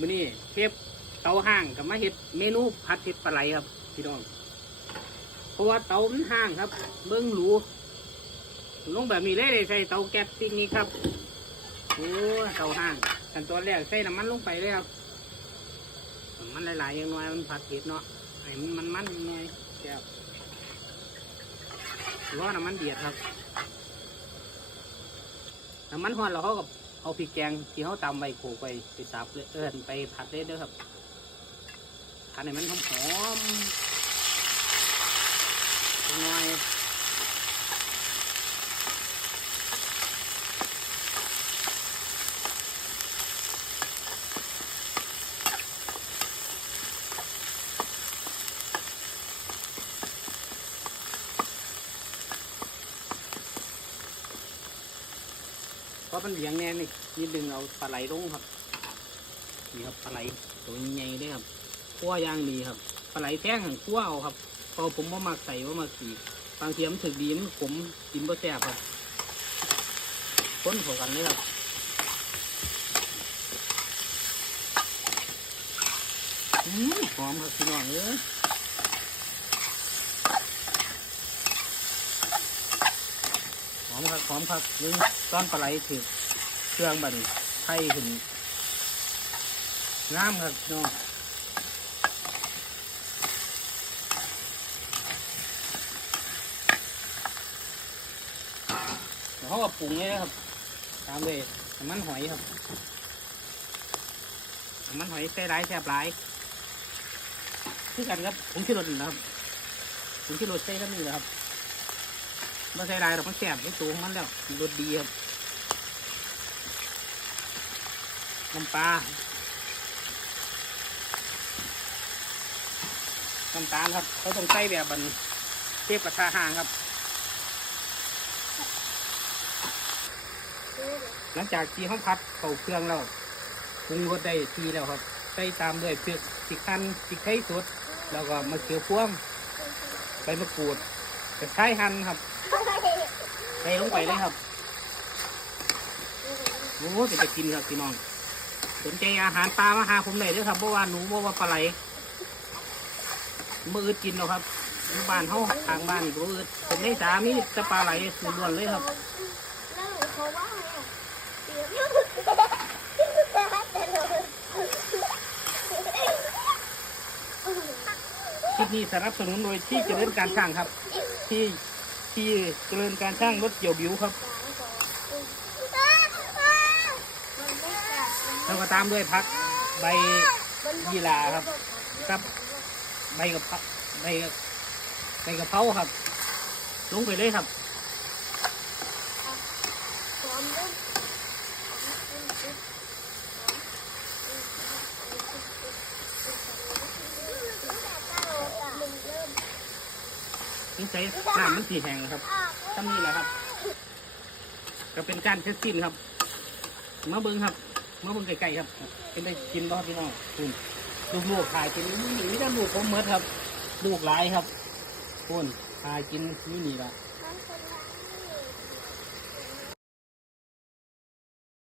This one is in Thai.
มื้อนี้เชฟเตาห่างกับมาเฮ็ดเมนูผัดเห็ดปลาไหลครับพี่น้อง เพราะว่าเตามันห่างครับ เบิ้งหรูลงแบบนี้เลยเลยใส่เตาแก๊สซิ่งนี้ครับโอ้เตาห่างขั้นตอนแรกใส่น้ำมันลงไปเลยครับน้ำมันหลายๆอย่างน้อยมันผัดเผ็ดเนาะไอ้มันมันๆอย่างน้อยแก้วหรือว่าน้ำมันเดือดครับน้ำมันหอนเราเขากับ เอาพริกแกงที่เขาตำไปโขกไปไปสับเลยเอินไปผัดเลยเด้อครับผัดให้มันหอมหอมหน่อย เพราะมันเหลียงแน่นี่นี่ดึงเอาปลาไหลลงครับ นี่ครับปลาไหลตัวใหญ่เลยครับคั่วย่างดีครับปลาไหลแท่งหันคั่วเอาครับพอผมว่ามาใส่ว่ามาขี่บางทีมันถึกดีมันขมกินบ่แซ่บครับค้นเข้ากันเลยครับอืมหอมครับพี่น้องเอ้ย อมครับหอมครับนี่ต้อนปลาไหลถือเครื่องบันไข่ขึ้นงามครับน้องเขาก็ปรุงเลยครับ ตามเลยน้ำมันหอยครับน้ำมันหอยใส่ร้ายแซ่บร้ายคือกันครับผงชูรสนะครับผงชูรสใส่ก็มีนะครับ ไม่ใส่ร้ายหรอกมันแซ่บในตัวของมันแล้วรสดีครับน้ำปลาน้ำตาลครับ เขาต้องใส่แบบบันเทียบกับชาห่างครับหลังจากที่ห้องพัดเข้าเครื่องแล้วปรุงรสได้ทีแล้วครับ ใส่ตามด้วยเพริกพริกันพริกไทยสด แล้วก็มะเขือพวงใบมะกรูดกระชายหั่นครับ ส่ลงไปเลยครับโอ้เป็นจะกินครับพี่น้อง สนใจอาหารปลามาหาผมเลยด้วยครับเพราะว่าหนูเพราะว่าปลาไหลมือดกินเนาะครับบ้านเฮาทางบ้านก็อืดผมได้สามีจะปลาไหลล้วนเลยครับแล้วหนูเขาว่าไงอะคลิปนี้สนับสนุนโดยที่เจริญการช่างครับ ที่ ที่เจริญการช่างรถเกี่ยวบิวครับแล้วก็ตามด้วยพักใบยีราครับกับใบกะเพราใบกะใบกะเพราครับ ลงไปเลยครับ ใช้น้ำมันสีแห้งครับตั้นี้แหละครับ ก็เป็นการเช็ดสิ้นครับมาเบิ้งครับมาเบิ้งไก่ๆครับ เป็นได้กินบ่ครับพี่น้องคุณลูกลูกขายกินนี่นี่ได้ลูกผมเมดครับ ลูกหลายครับคุณขายกินนี่นี่ละ